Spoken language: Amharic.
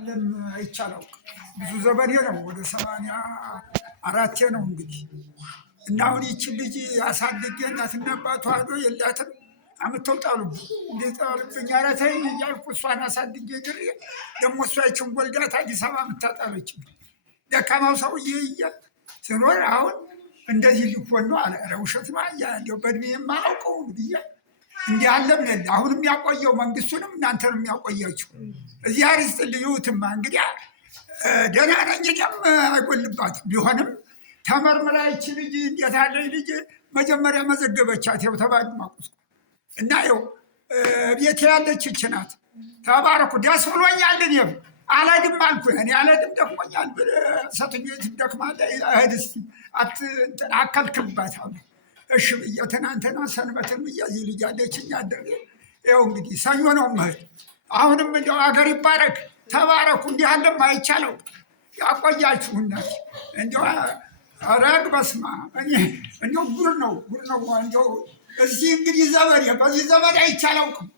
ለም አይቻለው ብዙ ዘመኔ ነው። ወደ 84 ነው እንግዲህ እና አሁን ይችን ልጅ አሳድጌ እናትና አባቷ ሄዶ የላትም አምጥተው ጣሉብኝ። እንዴት ጣሉብኝ? ኧረ ተይኝ እያልኩ እሷን አሳድጌ ድሬ ደግሞ እሷ ይችን ወልዳት አዲስ አበባ የምታጣለችብኝ ደካማው ሰውዬ እያል ስኖር አሁን እንደዚህ ሊሆን ነው አለ። ኧረ ውሸት ነው እንዲያው በእድሜ የማላውቀው ብዬ እንዲህ አለም የለ። አሁን የሚያቆየው መንግስቱንም እናንተን የሚያቆያችሁ እዚህ አሪስጥ ልዩትማ እንግዲህ ደህና ነኝ እኔም አይጎልባትም። ቢሆንም ተመርምራ ይች ልጅ እንዴት አለች ልጅ መጀመሪያ መዘገበቻት ይኸው ተባድማ ቁስቁ እና ይኸው ቤቴ ያለች ይች ናት። ተባረኩ ደስ ብሎኛል። እኔም አልሄድም አልኩኝ። እኔ አልሄድም ደክሞኛል ሴትዮ ትደክማለች እህድ እስኪ አከልክባት አሉ። እሺ ብዬ ትናንትና ሰንበትን ብዬ እዚህ ልጅ አለችኝ አደሬ ይኸው እንግዲህ ሰኞ ነው የምሄድ። አሁንም እንደው አገር ይባረክ ተባረኩ። እንዲህ አለም አይቻለው ያቆያችሁ እናት እንደው ረግ በስማ እንደው ጉር ነው እንደው እዚህ እንግዲህ ዘመዴ በዚህ ዘመድ አይቻላውቅም።